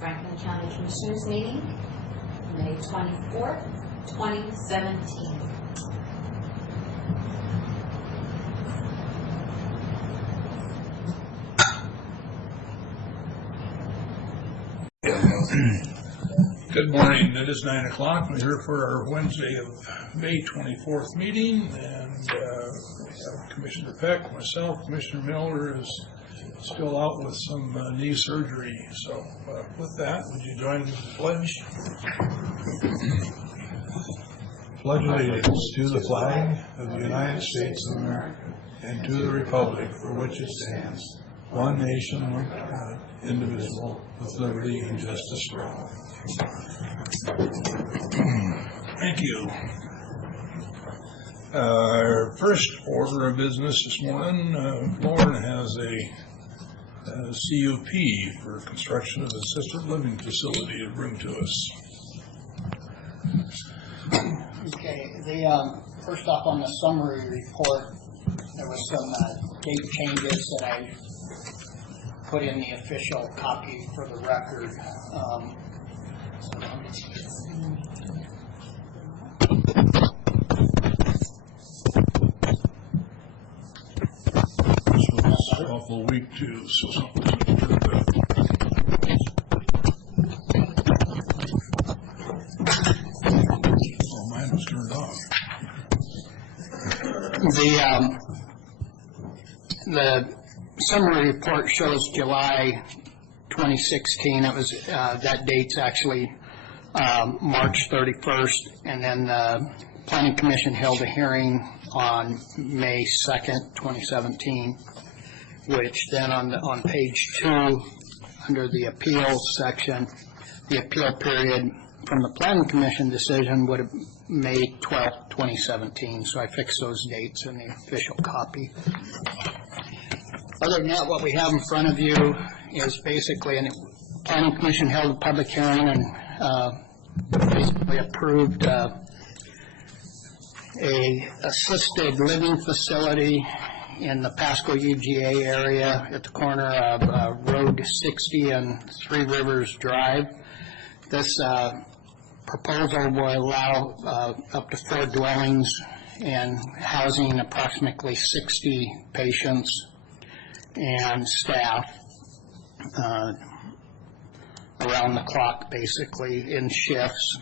Franklin County Commissioners meeting, May 24th, 2017. Good morning. It is 9 o'clock. We're here for our Wednesday of May 24th meeting, and we have Commissioner Peck, myself, Commissioner Miller is still out with some knee surgery. So with that, would you join me in the pledge? Pledge allegiance to the flag of the United States of America and to the republic for which it stands, one nation under God, indivisible, with liberty and justice for all. Thank you. Our first order of business this morning, Lauren has a CUP for construction of an assisted living facility to bring to us. Okay, first off on the summary report, there was some date changes that I put in the official copy for the record. It's awful week too, so something's turned up. Oh, mine was turned off. The summary report shows July 2016. It was that date's actually March 31st, and then the Planning Commission held a hearing on May 2nd, 2017, which then on page 2, under the appeals section, the appeal period from the Planning Commission decision would have May 12th, 2017. So I fixed those dates in the official copy. Other than that, what we have in front of you is basically, and the Planning Commission held a public hearing and basically approved a assisted living facility in the Pasco UGA area at the corner of Road 60 and Three Rivers Drive. This proposal will allow up to 4 dwellings and housing approximately 60 patients and staff around the clock, basically in shifts.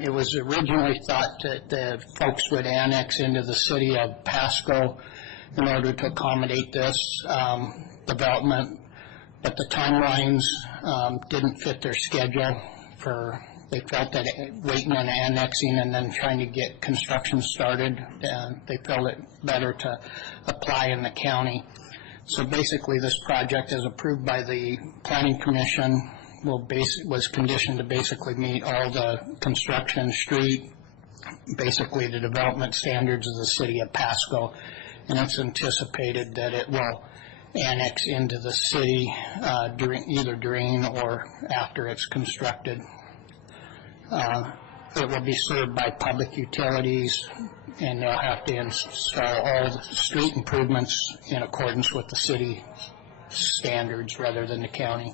It was originally thought that the folks would annex into the city of Pasco in order to accommodate this development, but the timelines didn't fit their schedule. They felt that waiting and annexing and then trying to get construction started, they felt it better to apply in the county. So basically this project, as approved by the Planning Commission, was conditioned to basically meet all the construction, street, basically the development standards of the city of Pasco, and it's anticipated that it will annex into the city either during or after it's constructed. It will be served by public utilities, and they'll have to install all the street improvements in accordance with the city standards rather than the county.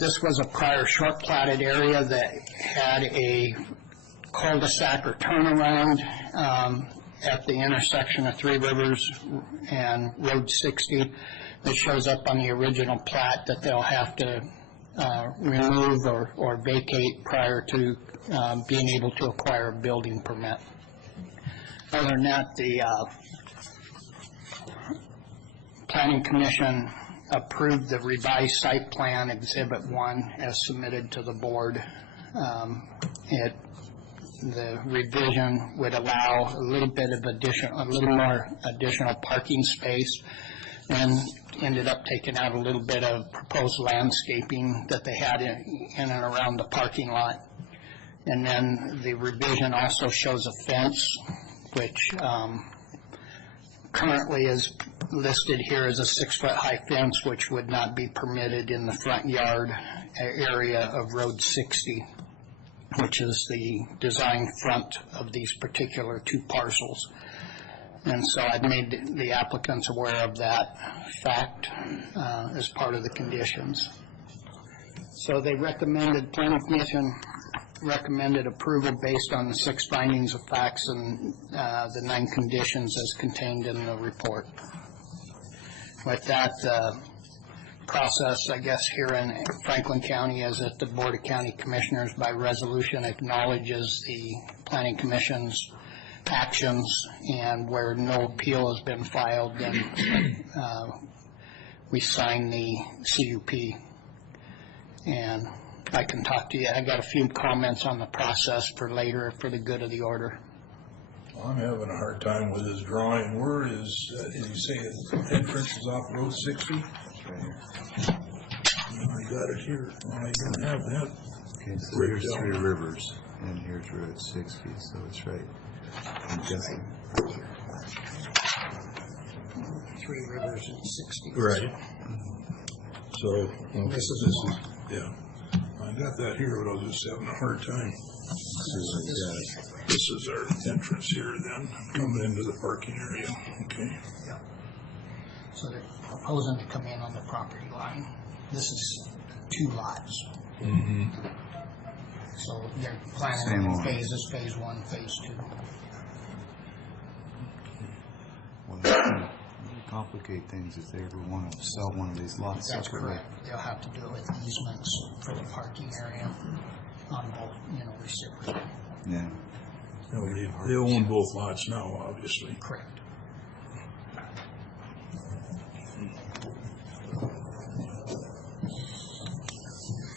This was a prior short platted area that had a cul-de-sac or turnaround at the intersection of Three Rivers and Road 60. That shows up on the original plat that they'll have to remove or vacate prior to being able to acquire a building permit. Other than that, the Planning Commission approved the revised site plan Exhibit 1 as submitted to the board. The revision would allow a little more additional parking space, and ended up taking out a little bit of proposed landscaping that they had in and around the parking lot. And then the revision also shows a fence, which currently is listed here as a 6-foot high fence, which would not be permitted in the front yard area of Road 60, which is the design front of these particular 2 parcels. And so I've made the applicants aware of that fact as part of the conditions. So they recommended, Planning Commission recommended approval based on the 6 findings of facts and the 9 conditions as contained in the report. With that, process, I guess, here in Franklin County is that the Board of County Commissioners by resolution acknowledges the Planning Commission's actions, and where no appeal has been filed, then we sign the CUP. And I can talk to you. I got a few comments on the process for later for the good of the order. I'm having a hard time with his drawing. Where is, did you say the entrance is off Road 60? I got it here. I don't have that. Okay, so here's Three Rivers, and here's Route 60, so it's right. I'm guessing. 3 Rivers and 60. Right. So, this is, yeah. I got that here, but I was just having a hard time. This is our entrance here then, coming into the parking area. Okay. Yeah. So they're proposing to come in on the property line. This is 2 lots. Mm-hmm. So they're planning Same in one. phases, phase 1, phase 2. Well, that's going to complicate things if they ever want to sell one of these lots That's separately. correct. They'll have to do it with easements for the parking area on both, reciprocal. Yeah. No, they own both lots now, obviously. Correct.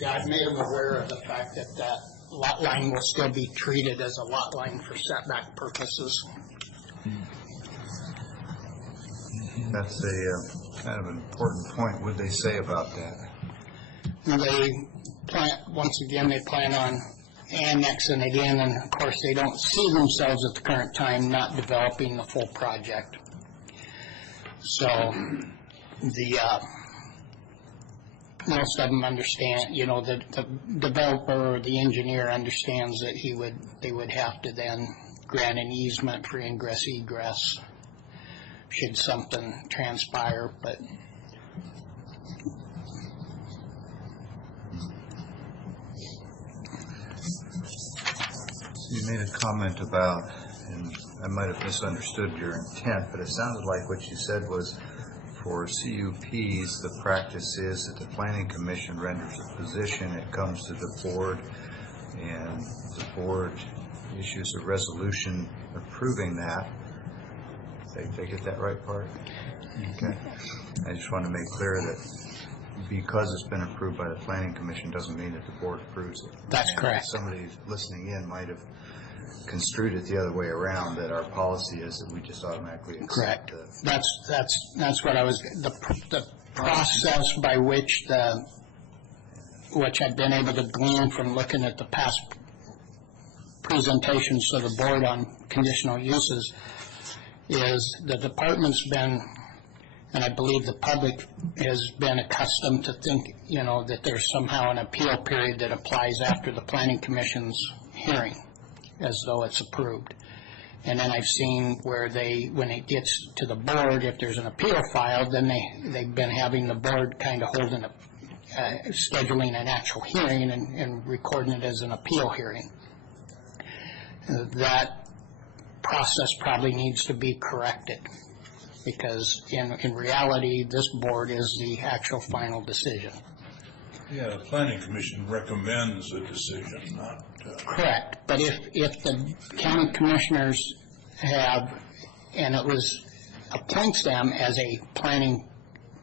Yeah, I've made them aware of the fact that that lot line will still be treated as a lot line for setback purposes. That's a kind of an important point. What did they say about that? They once again, they plan on annexing it in, and of course, they don't see themselves at the current time not developing the full project. So, most of them understand, the developer or the engineer understands that they would have to then grant an easement for ingress egress should something transpire, but You made a comment about, and I might have misunderstood your intent, but it sounded like what you said was for CUPs, the practice is that the Planning Commission renders a position, it comes to the board, and the board issues a resolution approving that. Did I get that right part? Okay. I just want to make clear that because it's been approved by the Planning Commission doesn't mean that the board approves it. that's correct. Somebody listening in might have construed it the other way around, that our policy is that we just automatically accept Correct. the... That's what I was, the process by which I've been able to glean from looking at the past presentations to the board on conditional uses is the department's been, and I believe the public has been accustomed to think, that there's somehow an appeal period that applies after the Planning Commission's hearing, as though it's approved. And then I've seen where when it gets to the board, if there's an appeal filed, then they've been having the board kind of holding scheduling an actual hearing and recording it as an appeal hearing. That process probably needs to be corrected, because in reality, this board is the actual final decision. Yeah, the Planning Commission recommends a decision, not... Correct, but if the county commissioners have, and it appoints them as a planning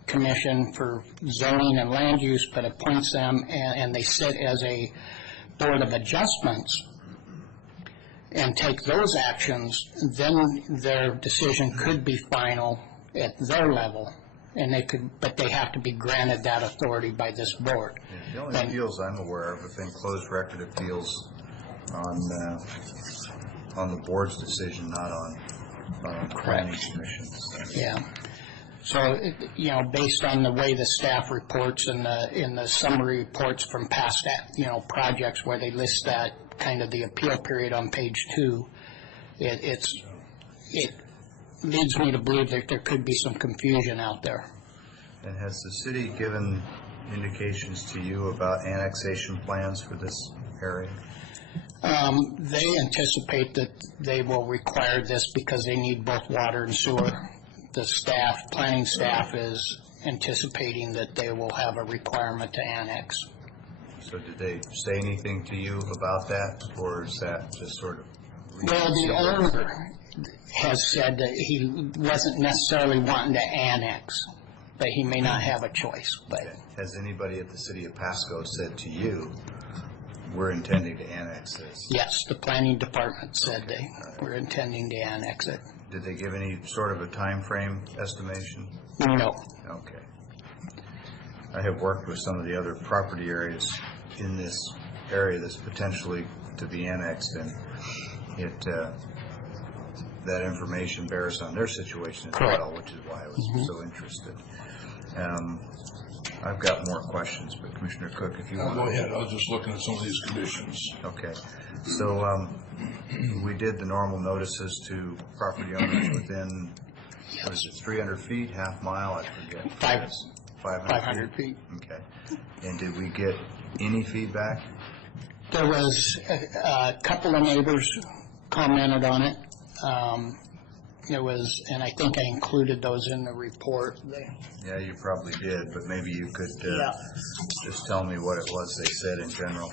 commission for zoning and land use, but appoints them and they sit as a board of adjustments and take those actions, then their decision could be final at their level, and but they have to be granted that authority by this board. The only appeals I'm aware of have been closed record appeals on the board's decision, not on planning commissions. Yeah. So, based on the way the staff reports and in the summary reports from past, projects where they list that kind of the appeal period on page 2, it leads me to believe that there could be some confusion out there. And has the city given indications to you about annexation plans for this area? They anticipate that they will require this because they need both water and sewer. The staff, planning staff, is anticipating that they will have a requirement to annex. So did they say anything to you about that, or is that just sort of? Well, the owner has said that he wasn't necessarily wanting to annex, but he may not have a choice. But Has anybody at the city of Pasco said to you, we're intending to annex this? yes, the planning department said they were intending to annex it. Did they give any sort of a time frame estimation? No. Okay. I have worked with some of the other property areas in this area that's potentially to be annexed, and that information bears on their situation as Correct. well, which is why I was so interested. I've got more questions, but Commissioner Cook, if you want Go ahead, I was just looking at some of these conditions. Okay. So we did the normal notices to property owners within, what is it, 300 feet, half mile, I forget. 500 feet. Okay. And did we get any feedback? There was a couple of neighbors commented on it. There was, and I think I included those in the report. Yeah, you probably did, but maybe you could just tell me what it was they said in general.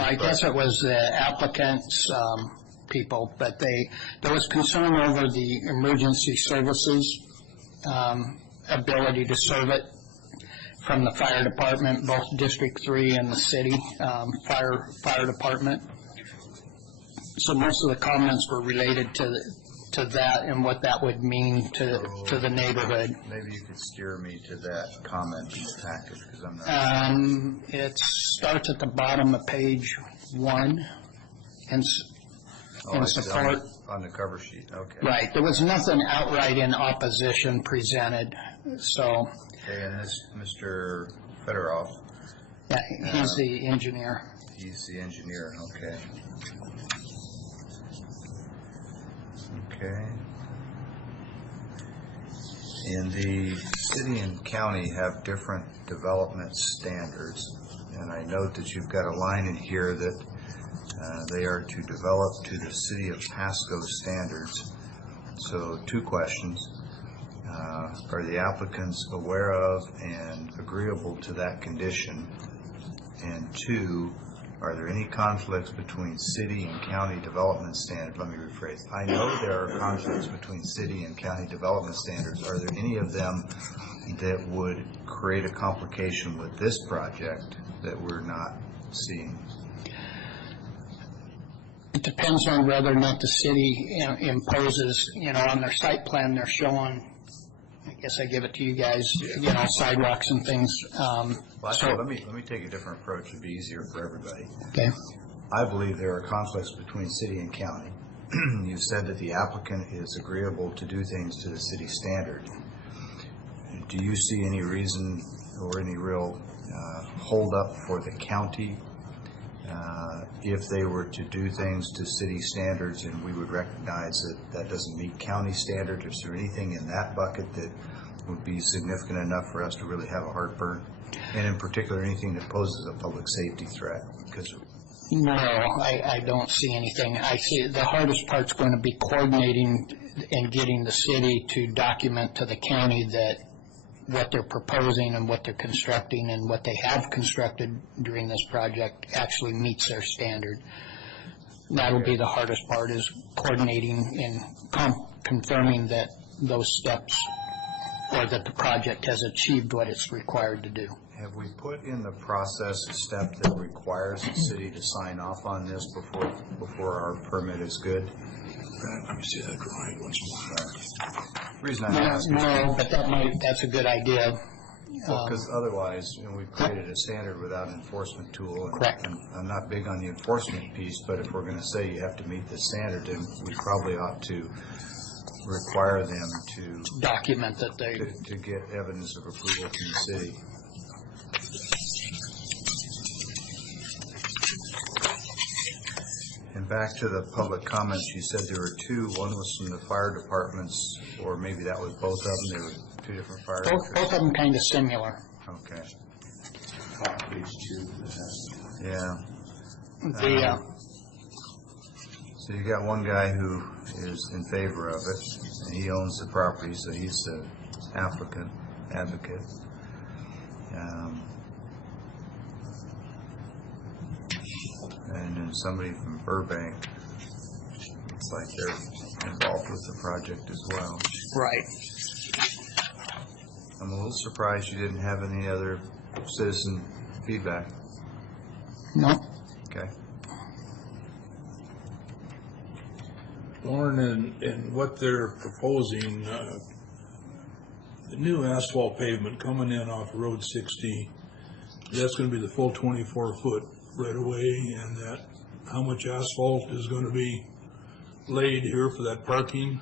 I guess it was the applicant's people, but there was concern over the emergency services ability to serve it from the fire department, both District 3 and the city fire department. So most of the comments were related to that and what that would mean to the neighborhood. Maybe you could steer me to that comment in the package, because I'm not... It starts at the bottom of page 1 and support. On the cover sheet, okay. Right, there was nothing outright in opposition presented, so. Okay, and this Mr. Fedorov, Yeah, he's the engineer. he's the engineer, okay. Okay. And the city and county have different development standards, and I note that you've got a line in here that they are to develop to the city of Pasco standards. So 2 questions. Are the applicants aware of and agreeable to that condition? And 2, are there any conflicts between city and county development standards? Let me rephrase. I know there are conflicts between city and county development standards. Are there any of them that would create a complication with this project that we're not seeing? It depends on whether or not the city imposes, on their site plan, they're showing, I guess I give it to you guys, sidewalks and things. Well, let me take a different approach. It'd be easier for everybody. Okay. I believe there are conflicts between city and county. You said that the applicant is agreeable to do things to the city standard. Do you see any reason or any real holdup for the county if they were to do things to city standards and we would recognize that that doesn't meet county standards? Is there anything in that bucket that would be significant enough for us to really have a heartburn? And in particular, anything that poses a public safety threat? No, I don't see anything. I see the hardest part's going to be coordinating and getting the city to document to the county that what they're proposing and what they're constructing and what they have constructed during this project actually meets their standard. That'll be the hardest part, is coordinating and confirming that those steps, or that the project has achieved what it's required to do. Have we put in the process a step that requires the city to sign off on this before our permit is good? Let me see that drawing once more. Reason I'm asking. No, but that's a good idea. Because otherwise, we've created a standard without an enforcement tool. and- Correct. And I'm not big on the enforcement piece, but if we're going to say you have to meet the standard, then we probably ought to require them to Document that they, to get evidence of approval from the city. And back to the public comments, you said there were two. One was from the fire departments, or maybe that was both of them. There were two different fire both departments. of them kind of similar. Okay. Page 2 of the test. Yeah. The, So you got one guy who is in favor of it, and he owns the property, so he's the applicant, advocate. And then somebody from Burbank, looks like they're involved with the project as well. right. I'm a little surprised you didn't have any other citizen feedback. No, Okay. Lauren, and what they're proposing, the new asphalt pavement coming in off Road 60, that's going to be the full 24-foot right away, and that, how much asphalt is going to be laid here for that parking?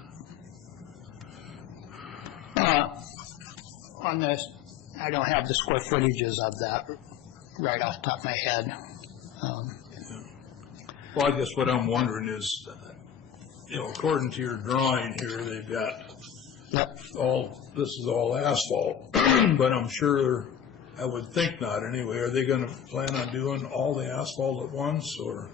on this, I don't have the square footages of that right off the top of my head. Well, I guess what I'm wondering is, according to your drawing here, they've got Yep, this is all asphalt, but I'm sure, I would think not anyway. Are they going to plan on doing all the asphalt at once, or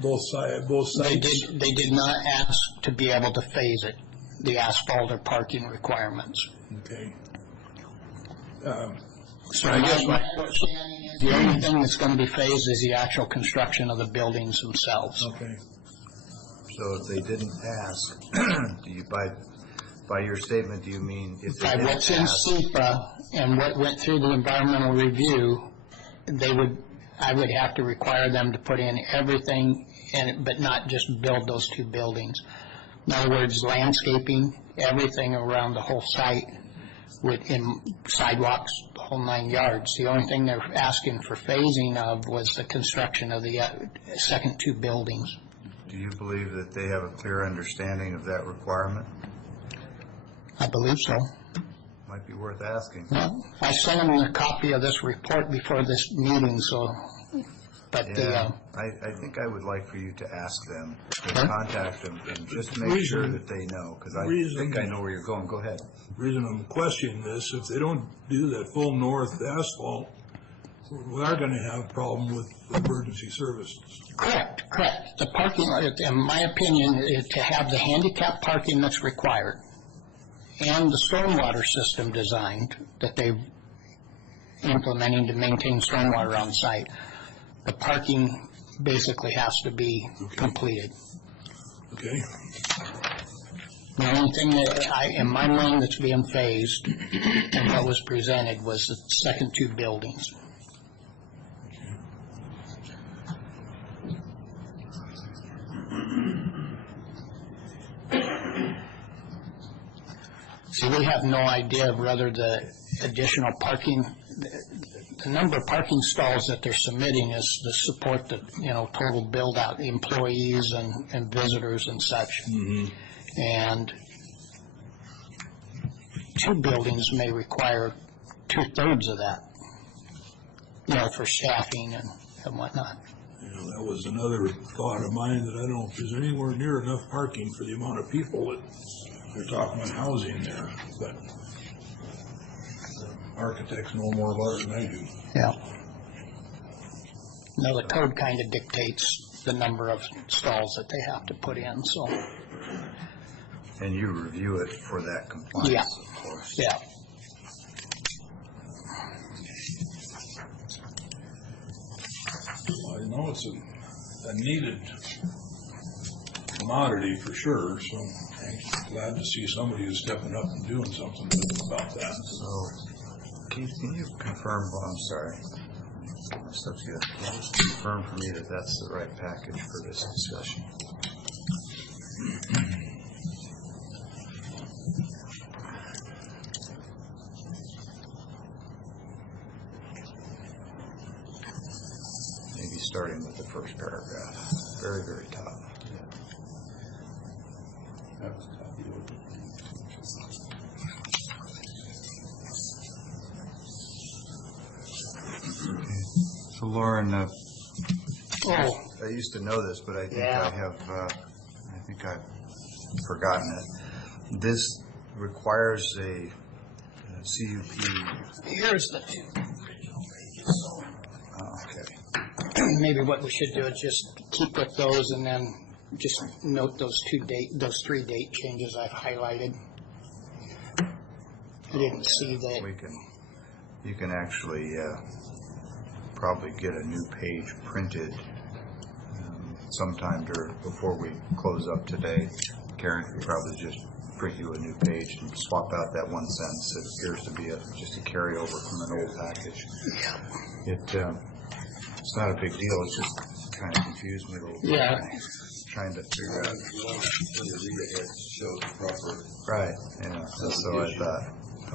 both sides? they did not ask to be able to phase it, the asphalt or parking requirements. Okay. So I guess my understanding is the only thing that's going to be phased is the actual construction of the buildings themselves. Okay. So if they didn't ask, do you, by your statement, do you mean if they By didn't what's in ask? SEPA and what went through the environmental review, I would have to require them to put in everything, but not just build those two buildings. In other words, landscaping, everything around the whole site, in sidewalks, the whole 9 yards. The only thing they're asking for phasing of was the construction of the second two buildings. Do you believe that they have a clear understanding of that requirement? I believe so. Might be worth asking. Well, I sent them a copy of this report before this meeting, so, but Yeah, I think I would like for you to ask them, to Huh? contact them, and just make sure that they know, because I think I know where you're going. Go ahead. The reason I'm questioning this, if they don't do that full north asphalt, we are going to have a problem with emergency services. correct. The parking lot, in my opinion, is to have the handicap parking that's required and the stormwater system designed that they're implementing to maintain stormwater on site. The parking basically has to be completed. Okay? The only thing that in my mind that's being phased and what was presented was the second two buildings. See, we have no idea of whether the additional parking, the number of parking stalls that they're submitting is to support the, total build-out, employees and visitors and such. And two buildings may require 2/3 of that, for staffing and whatnot. That was another thought of mine, that I don't know if there's anywhere near enough parking for the amount of people that they're talking about housing there, but architects know more about it than I do. Yeah. Now, the code kind of dictates the number of stalls that they have to put in, so, And you review it for that compliance, Yeah. of course. yeah. Well, I know it's a needed commodity for sure, so I'm glad to see somebody who's stepping up and doing something about that. So, Keith, can you confirm, I'm sorry, my stuff's good. Can you just confirm for me that that's the right package for this discussion? starting with the first paragraph. Very, very top. That was copy over. So Lauren, Oh, I used to know this, but I think Yeah. I think I've forgotten it. This requires a CUP. here's the two. Okay. Maybe what we should do is just keep with those and then just note those those 3 date changes I've highlighted. I didn't see that. You can actually probably get a new page printed sometime before we close up today. Karen could probably just print you a new page and swap out that one sentence that appears to be just a carryover from an old package. It's not a big deal. It's just kind of confused me a little bit. Yeah. Trying to figure out. When you read it, it shows proper. Right, yeah, that's what I thought.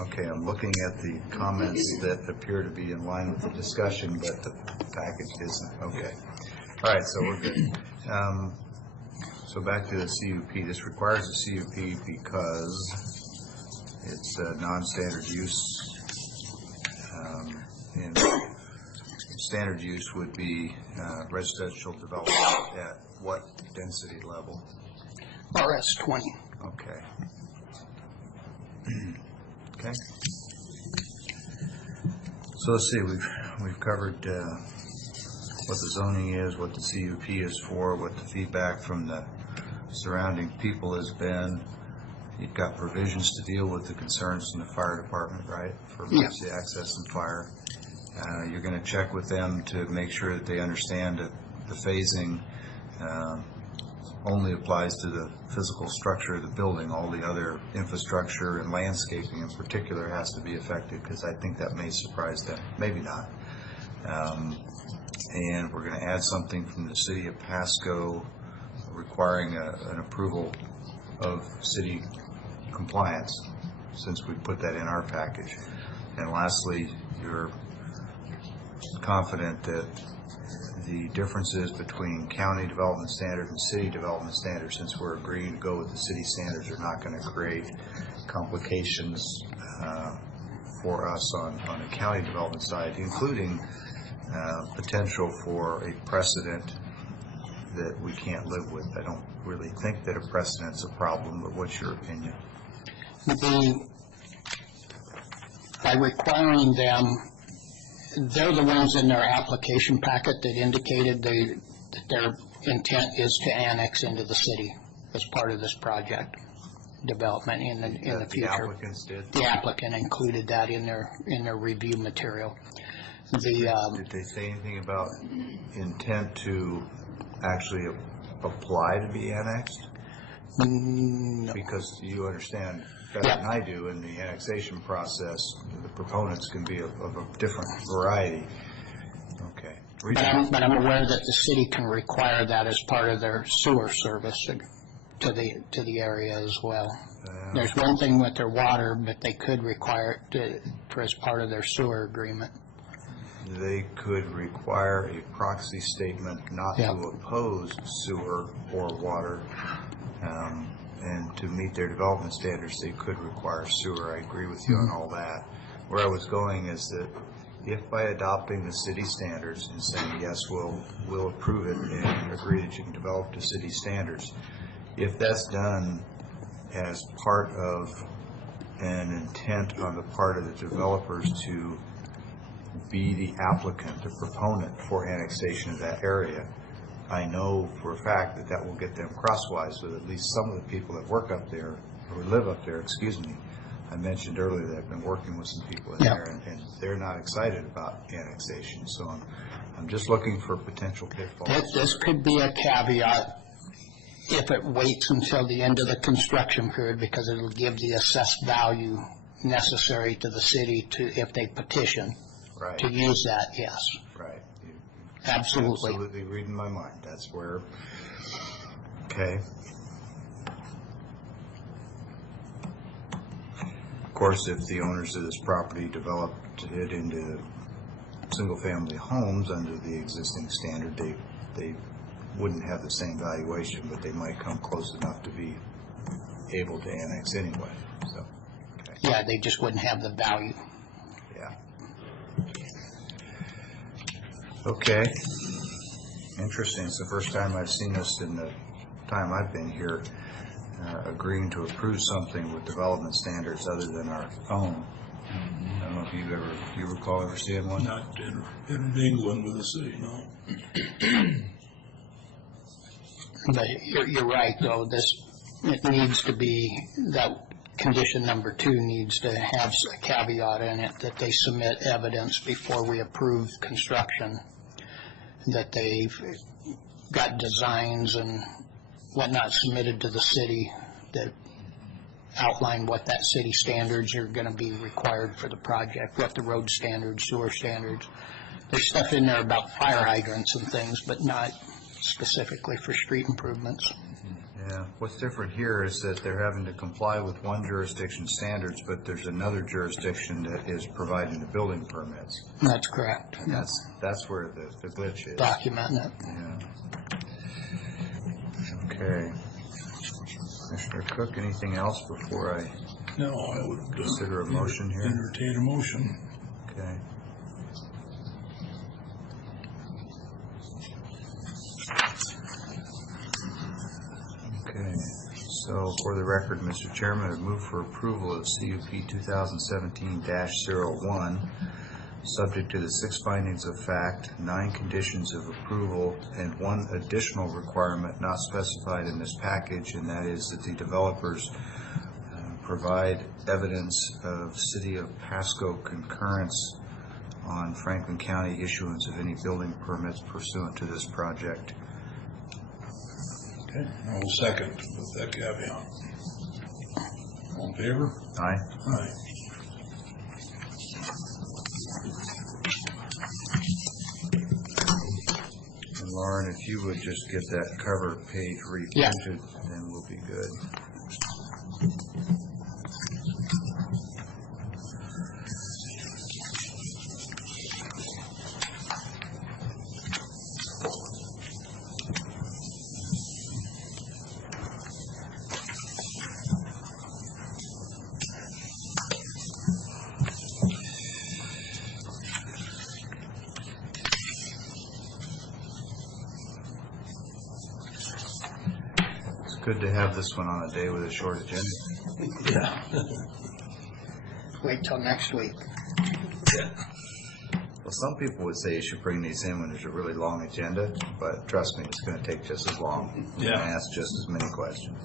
Okay, I'm looking at the comments that appear to be in line with the discussion, but the package isn't. Okay. All right, so we're good. So back to the CUP. This requires a CUP because it's a non-standard use. And standard use would be residential development at what density level? RS 20. Okay. Okay. So let's see, we've covered what the zoning is, what the CUP is for, what the feedback from the surrounding people has been. You've got provisions to deal with the concerns from the fire department, right? For emergency access and fire. You're going to check with them to make sure that they understand that the phasing only applies to the physical structure of the building. All the other infrastructure and landscaping in particular has to be affected, because I think that may surprise them. Maybe not. And we're going to add something from the city of Pasco requiring an approval of city compliance, since we put that in our package. And lastly, you're confident that the differences between county development standard and city development standard, since we're agreeing to go with the city standards, are not going to create complications for us on the county development side, including potential for a precedent that we can't live with. I don't really think that a precedent's a problem, but what's your opinion? By requiring them, they're the ones in their application packet that indicated that their intent is to annex into the city as part of this project development in the future. The applicants did? The applicant included that in their review material. Did they say anything about intent to actually apply to be annexed? No. Because you understand better than I do, in the annexation process, the proponents can be of a different variety. Okay. But I'm aware that the city can require that as part of their sewer service to the area as well. There's one thing with their water, but they could require it for as part of their sewer agreement. They could require a proxy statement not to oppose sewer or water, and to meet their development standards, they could require sewer. I agree with you on all that. Where I was going is that if by adopting the city standards and saying, yes, we'll approve it and agree that you can develop to city standards, if that's done as part of an intent on the part of the developers to be the applicant, the proponent for annexation of that area, I know for a fact that that will get them crosswise with at least some of the people that work up there, or live up there, I mentioned earlier that I've been working with some people in there, and they're not excited about annexation. So I'm just looking for potential pitfalls. This could be a caveat if it waits until the end of the construction period, because it'll give the assessed value necessary to the city if they petition to use that, yes. Right. Absolutely. Absolutely reading my mind. That's where, okay. Of course, if the owners of this property developed it into single-family homes under the existing standard, they wouldn't have the same valuation, but they might come close enough to be able to annex anyway, so. Okay. Yeah, they just wouldn't have the value. Yeah. Okay. Interesting. It's the first time I've seen us in the time I've been here agreeing to approve something with development standards other than our own. I don't know if do you recall ever seeing one? Not intermingling with the city, no. But you're right, though, it needs to be, that condition number 2 needs to have a caveat in it that they submit evidence before we approve construction, that they've got designs and whatnot submitted to the city that outline what that city standards are going to be required for the project, what the road standards, sewer standards. There's stuff in there about fire hydrants and things, but not specifically for street improvements. Yeah. What's different here is that they're having to comply with one jurisdiction's standards, but there's another jurisdiction that is providing the building permits. That's correct. That's where the glitch is. Documenting it. Yeah. Okay. Commissioner Cook, anything else before I No, I would consider a motion here? entertain a motion. Okay. Okay. So, for the record, Mr. Chairman, I move for approval of CUP 2017-01, subject to the 6 findings of fact, 9 conditions of approval, and 1 additional requirement not specified in this package, and that is that the developers provide evidence of City of Pasco concurrence on Franklin County issuance of any building permits pursuant to this project. Okay, I will second with that caveat. All in favor? Aye. Aye. And Lauren, if you would just get that cover page reprinted, then we'll be good. Good to have this one on a day with a short agenda. Yeah. Wait till next week. Well, some people would say you should bring these in when there's a really long agenda, but trust me, it's going to take just as long. Yeah. And ask just as many questions.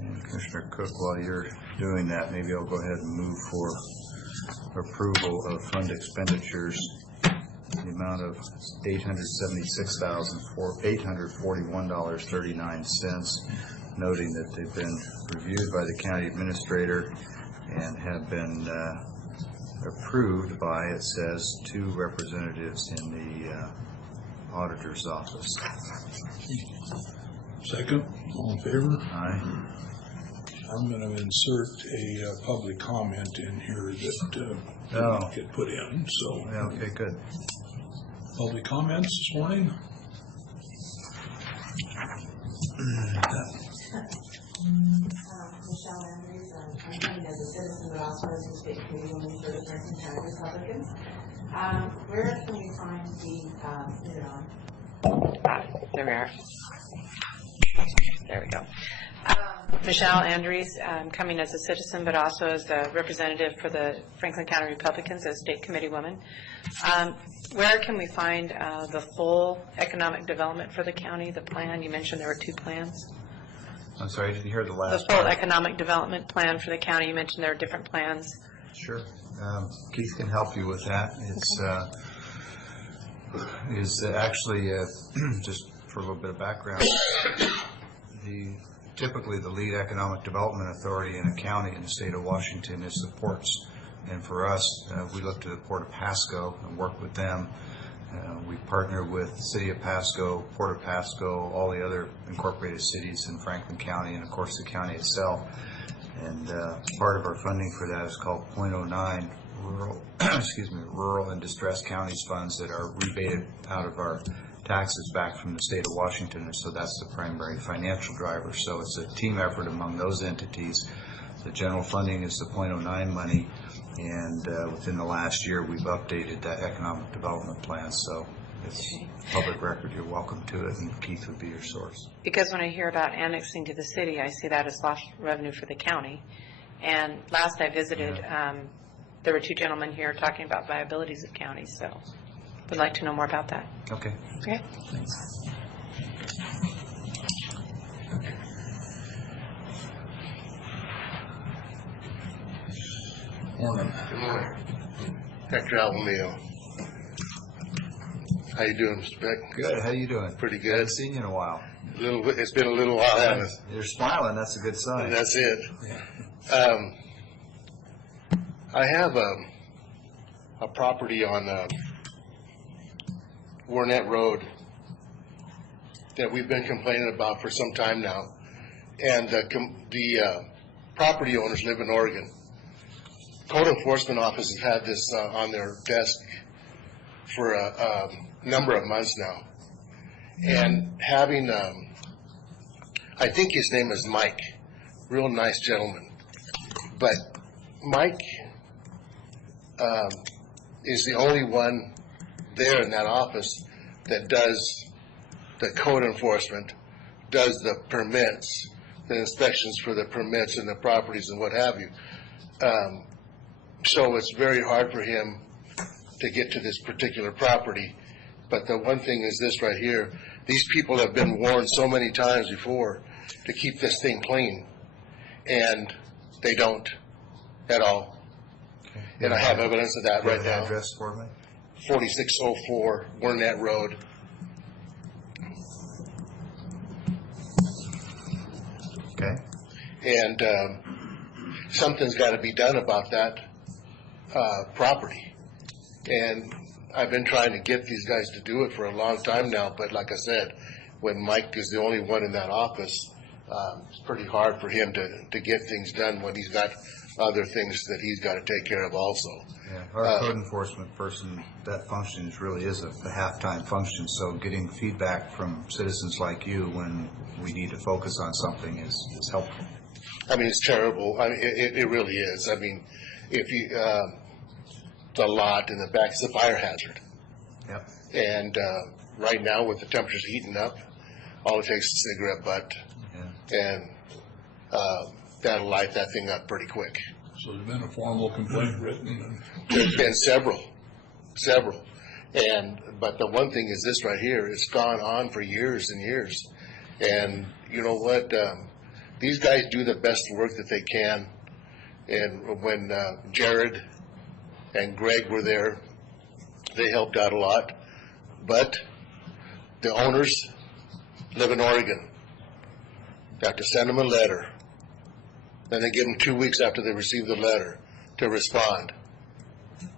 And Commissioner Cook, while you're doing that, maybe I'll go ahead and move for approval of fund expenditures in the amount of $876,841.39, noting that they've been reviewed by the county administrator and have been approved by, it says, 2 representatives in the auditor's office. Second, all in favor? Aye. I'm going to insert a public comment in here that didn't get put in, so. Yeah, okay, good. Public comments this morning? Michelle Andrews, I'm coming as a citizen, but also as a state committee woman for the Franklin County Republicans. Where can we find the, is it on? There we are. There we go. Michelle Andrews, coming as a citizen, but also as the representative for the Franklin County Republicans as state committee woman. Where can we find the full economic development for the county, the plan? You mentioned there were 2 plans. I'm sorry, I didn't hear the The last full part. economic development plan for the county. You mentioned there are different plans. Sure. Keith can help you with that. It's actually, just for a little bit of background, typically the lead economic development authority in a county in the state of Washington is the ports. And for us, we look to the Port of Pasco and work with them We partner with the City of Pasco, Port of Pasco, all the other incorporated cities in Franklin County, and of course the county itself. And part of our funding for that is called .09 rural, rural and distressed counties funds that are rebated out of our taxes back from the state of Washington, and so that's the primary financial driver. So it's a team effort among those entities. The general funding is the .09 money, and within the last year we've updated that economic development plan, so it's public record. You're welcome to it, and Keith would be your source. Because when I hear about annexing to the city, I see that as lost revenue for the county. And last I visited, there were two gentlemen here talking about viabilities of counties, so would like to know more about that. Okay. Okay. Morning. Good morning. Dr. Al O'Neill. How you doing, Mr. Beck? Good. How you doing? Pretty good. Haven't seen you in a while. It's been a little while, hasn't it? You're smiling. That's a good sign. That's it. I have a property on Warnett Road that we've been complaining about for some time now, and the property owners live in Oregon. Code Enforcement Office has had this on their desk for a number of months now, and having I think his name is Mike, real nice gentleman, but Mike is the only one there in that office that does the code enforcement, does the permits, the inspections for the permits and the properties and what have you. So it's very hard for him to get to this particular property. But the one thing is this right here. These people have been warned so many times before to keep this thing clean, and they don't at all. Okay. And I have evidence of that right What now. address for me? 4604 Warnett Road. Okay. And something's got to be done about that property. And I've been trying to get these guys to do it for a long time now, but like I said, when Mike is the only one in that office, it's pretty hard for him to get things done when he's got other things that he's got to take care of also. Yeah, our code enforcement person, that function really is a half-time function, so getting feedback from citizens like you when we need to focus on something is helpful. I mean, it's terrible. I mean, it really is. I mean, if you, the lot in the back is a fire hazard. Yep. And right now, with the temperatures heating up, all it takes is a cigarette butt, Yeah. and that'll light that thing up pretty quick. So there's been a formal complaint written, and There's been several. But the one thing is this right here, it's gone on for years and years. And you know what? These guys do the best work that they can. And when Jared and Greg were there, they helped out a lot. But the owners live in Oregon. They have to send them a letter. Then they give them 2 weeks after they receive the letter to respond.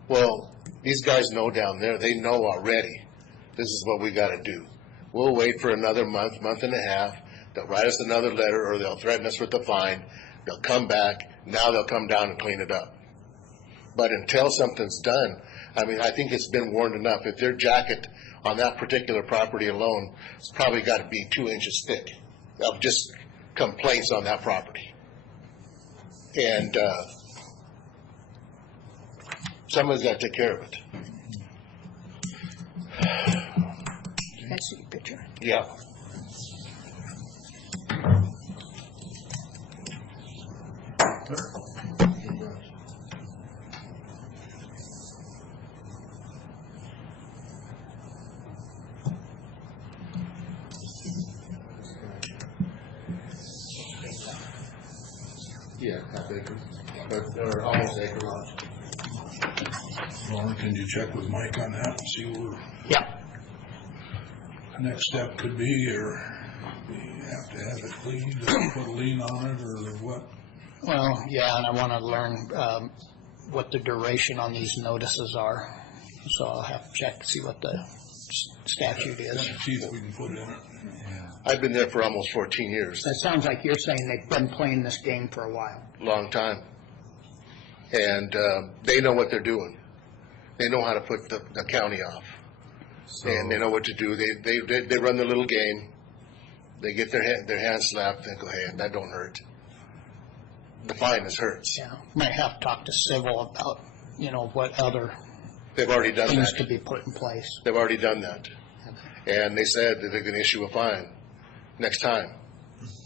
Well, these guys know down there. They know already. This is what we got to do. We'll wait for another month, month and a half. They'll write us another letter, or they'll threaten us with a fine. They'll come back. Now they'll come down and clean it up. But until something's done, I mean, I think it's been warned enough. If their jacket on that particular property alone, it's probably got to be 2 inches thick of just complaints on that property. And someone's got to take care of it. Can I see your picture? Yeah. Yeah, half acre, or almost acre lots. Lauren, can you check with Mike on that and see where Yeah. the next step could be, or we have to have it cleaned, or put a lien on it, or what? Well, yeah, and I want to learn what the duration on these notices are. So I'll have to check to see what the statute is. See if we can put it in. I've been there for almost 14 years, That sounds like you're saying they've been playing this game for a while. long time. And they know what they're doing. They know how to put the county off. And they know what to do. They run the little game. They get their hands slapped and go, hey, that don't hurt. The fine is hurts. Yeah, might have to talk to civil about, what other They've already done things that. could be put in place. They've already done that. And they said that they're going to issue a fine next time.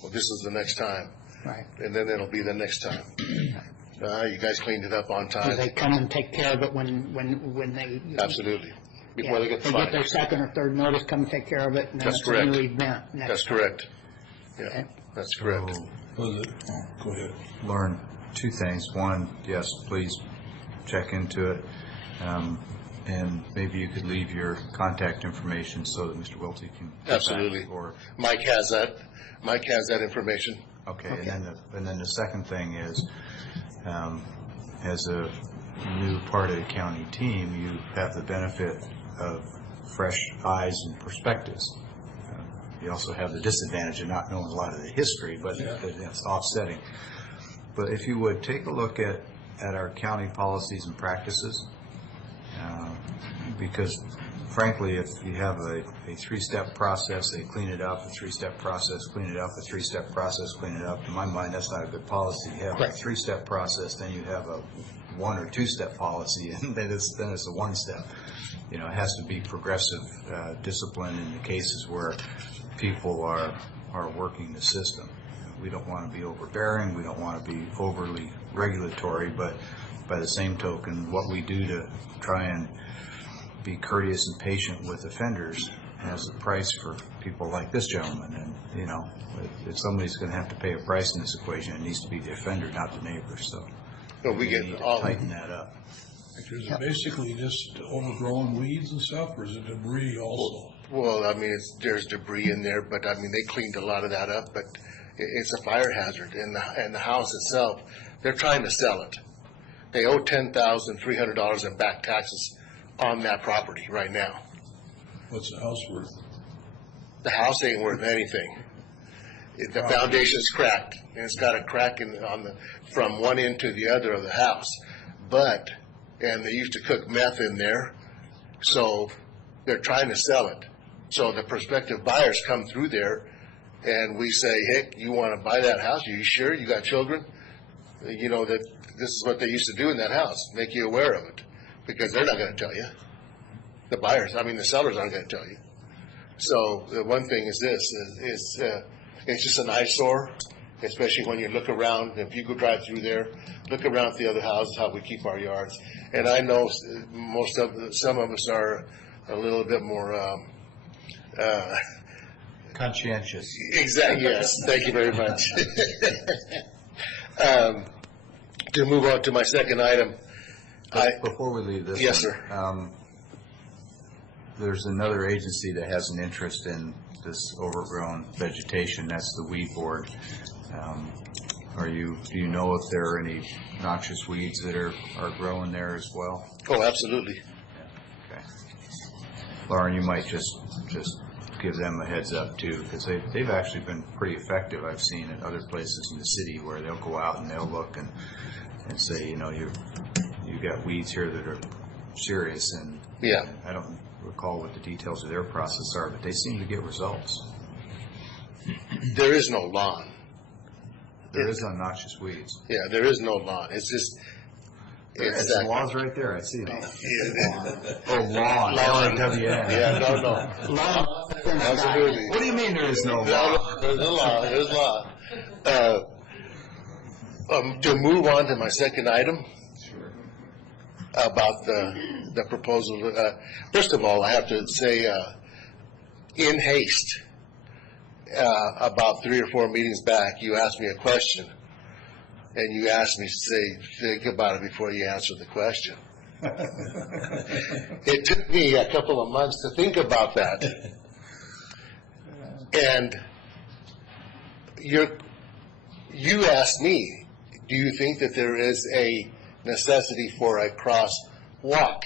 Well, this is the next time. Right. And then it'll be the next time. You guys cleaned it up on Do time. they come and take care of it when they? Absolutely. Before they get the They get their fine. second or third notice, come and take care of it, and then That's it's a new correct. event next That's time. correct. Yeah, Okay. that's correct. Was it? Go ahead. Lauren, two things. One, yes, please check into it. And maybe you could leave your contact information so that Mr. Welty can. get back, Absolutely. Or, Mike has that. Mike has that information. okay, and then the second thing is, as a new part of the county team, you have the benefit of fresh eyes and perspectives. You also have the disadvantage of not knowing a lot of the history, but it's offsetting. But if you would, take a look at our county policies and practices, because frankly, if you have a three-step process, they clean it up, a three-step process, clean it up, a three-step process, clean it up. In my mind, that's not a good policy. You have a three-step process, then you have a one or two-step policy, and then it's a one-step. It has to be progressive discipline in the cases where people are working the system. We don't want to be overbearing. We don't want to be overly regulatory, but by the same token, what we do to try and be courteous and patient with offenders has a price for people like this gentleman. And, if somebody's going to have to pay a price in this equation, it needs to be the offender, not the neighbor. So We get need to all, tighten that up. Is it basically just overgrown weeds and stuff, or is it debris also? well, I mean, there's debris in there, but I mean, they cleaned a lot of that up, but it's a fire hazard. And the house itself, they're trying to sell it. They owe $10,300 in back taxes on that property right now. What's the house worth? The house ain't worth anything. The foundation's cracked, and it's got a crack from one end to the other of the house. And they used to cook meth in there, so they're trying to sell it. So the prospective buyers come through there, and we say, hey, you want to buy that house? Are you sure? You got children? You know that this is what they used to do in that house, make you aware of it, because they're not going to tell you. The sellers aren't going to tell you. So the one thing is this, it's just an eyesore, especially when you look around. If you go drive through there, look around at the other houses, how we keep our yards. And I know some of us are a little bit more Conscientious. exactly. Yes, thank you very much. To move on to my second item, Before we leave this Yes, one, sir. There's another agency that has an interest in this overgrown vegetation. That's the weed board. Do you know if there are any noxious weeds that are growing there as well? oh, absolutely. Okay. Lauren, you might just give them a heads up too, because they've actually been pretty effective. I've seen at other places in the city where they'll go out and they'll look and say, you got weeds here that are serious, and Yeah. I don't recall what the details of their process are, but they seem to get results. There is no lawn. There is no noxious weeds. Yeah, there is no lawn. It's just. It's that- the lawns right there, I see them. Yeah. Oh, lawn, L-A-W-N. Yeah, no. Law. Absolutely. What do you mean there is no law? No, there's a law, there's a law. To move on to my second item about the proposal, first of all, I have to say, in haste, about 3 or 4 meetings back, you asked me a question, and you asked me to say, think about it before you answer the question. It took me a couple of months to think about that. And you asked me, do you think that there is a necessity for a crosswalk?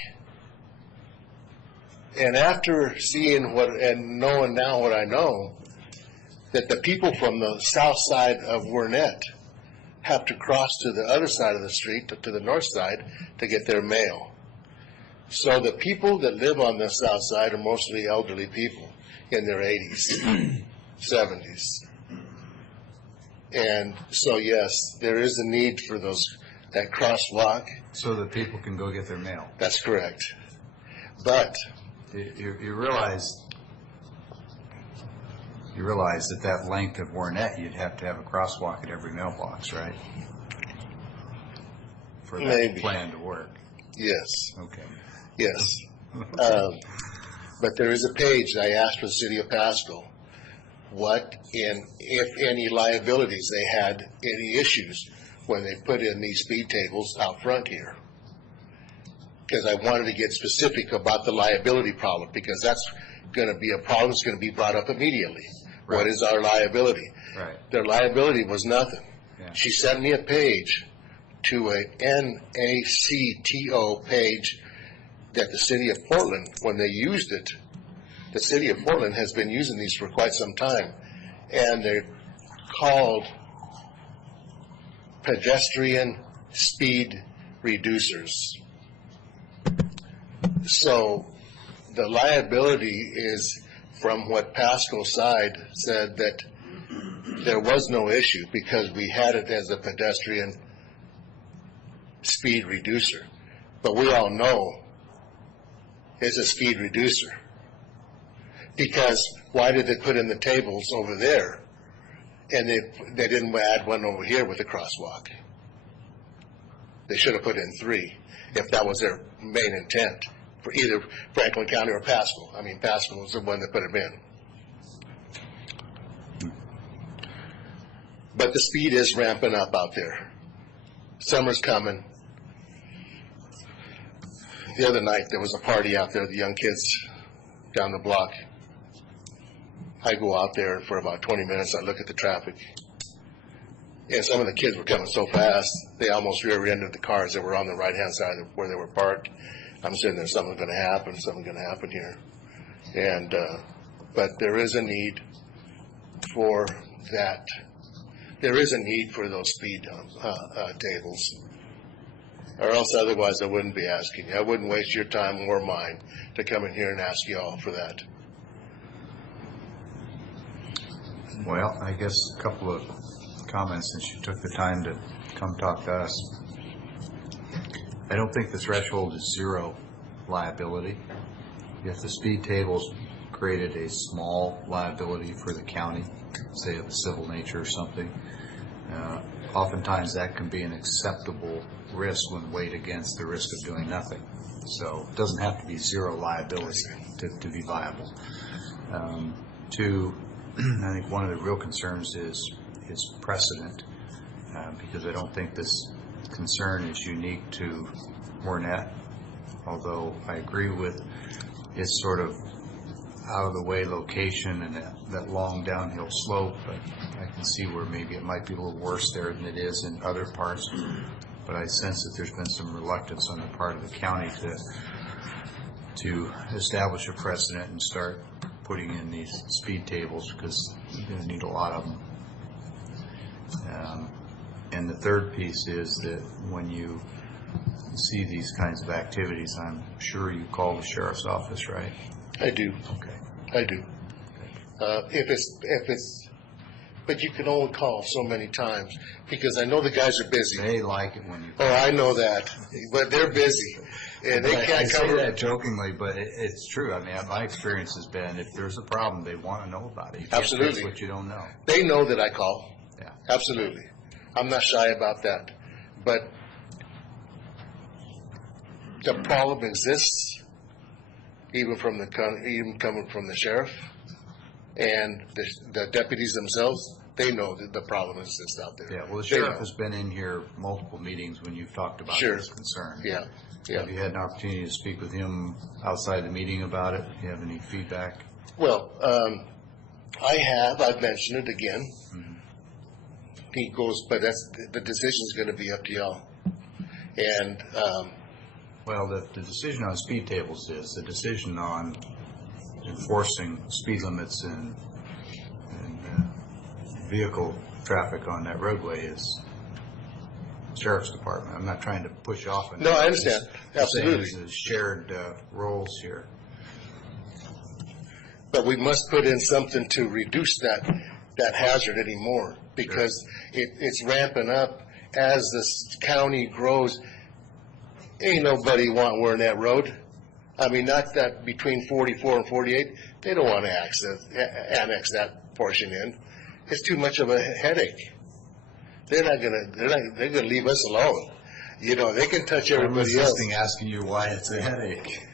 And after seeing what, and knowing now what I know, that the people from the south side of Wernette have to cross to the other side of the street, to the north side, to get their mail. So the people that live on the south side are mostly elderly people in their 80s, 70s. And so, yes, there is a need for that crosswalk. So that people can go get their mail. That's correct. But You realize that length of Wernette, you'd have to have a crosswalk at every mailbox, right? For that Maybe. plan to work. yes, Okay. yes. But there is a page I asked for the city of Pasco, if any liabilities they had, any issues when they put in these speed tables out front here. Because I wanted to get specific about the liability problem, because that's going to be a problem that's going to be brought up immediately. What Right. is our liability? Right. Their liability was nothing. Yeah. She sent me a page to a NACTO page that the city of Portland, when they used it, the city of Portland has been using these for quite some time, and they're called pedestrian speed reducers. So the liability is from what Pasco side said, that there was no issue because we had it as a pedestrian speed reducer. But we all know it's a speed reducer. Because why did they put in the tables over there and they didn't add one over here with a crosswalk? They should have put in 3 if that was their main intent for either Franklin County or Pasco. I mean, Pasco was the one that put them in. But the speed is ramping up out there. Summer's coming. The other night there was a party out there, the young kids down the block. I go out there for about 20 minutes, I look at the traffic. And some of the kids were coming so fast, they almost rear-ended the cars that were on the right-hand side of where they were parked. I'm sitting there, something's going to happen here. And, but there is a need for that. There is a need for those speed tables. Or else otherwise I wouldn't be asking you. I wouldn't waste your time or mine to come in here and ask you all for that. Well, I guess a couple of comments since you took the time to come talk to us. I don't think the threshold is 0 liability. If the speed tables created a small liability for the county, say of a civil nature or something, oftentimes that can be an acceptable risk when weighed against the risk of doing nothing. So it doesn't have to be 0 liability to be viable. 2, I think one of the real concerns is precedent, because I don't think this concern is unique to Wernette, although I agree with its sort of out-of-the-way location and that long downhill slope. I can see where maybe it might be a little worse there than it is in other parts, but I sense that there's been some reluctance on the part of the county to establish a precedent and start putting in these speed tables, because you're going to need a lot of them. And the third piece is that when you see these kinds of activities, I'm sure you call the sheriff's office, right? I do. Okay. I do. If it's, but you can only call so many times, because I know the guys are busy. They like it when you. Oh, I know that, but they're busy, and they I can't say cover. that jokingly, but it's true. I mean, my experience has been, if there's a problem, they want to know about it. You can't Absolutely. fix what you don't know. They know that I call. Yeah. Absolutely. I'm not shy about that. But the problem exists, even coming from the sheriff and the deputies themselves. They know that the problem exists out there. Yeah, well, the They sheriff know. has been in here multiple meetings when you've talked about Sure. this concern. Yeah, yeah. Have you had an opportunity to speak with him outside the meeting about it? Do you have any feedback? Well, I've mentioned it again. Mm-hmm. He goes, but the decision's going to be up to y'all. And Well, the decision on speed tables is, the decision on enforcing speed limits and vehicle traffic on that roadway is Sheriff's Department. I'm not trying to push off. No, I understand. Absolutely. There's shared roles here. But we must put in something to reduce that hazard anymore, because it's ramping up as this county grows. Ain't nobody want wearing that road. I mean, not that between 44 and 48, they don't want to annex that portion in. It's too much of a headache. They're gonna leave us alone. You know, they can touch everybody I'm else. resisting asking you why it's a headache.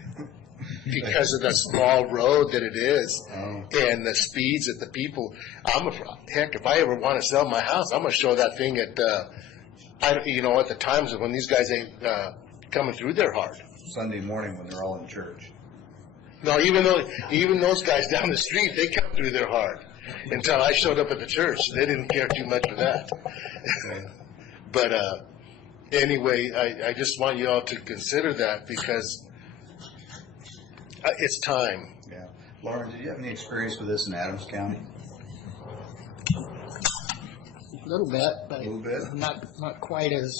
Because of the small road that it is, and the speeds that the people. Heck, if I ever want to sell my house, I'm gonna show that thing at at the times when these guys ain't coming through there hard. Sunday morning when they're all in church. No, even those guys down the street, they come through there hard. Until I showed up at the church, they didn't care too much for that. But anyway, I just want you all to consider that, because it's time. Yeah. Lauren, did you have any experience with this in Adams County? A little bit, but A little bit? not quite as,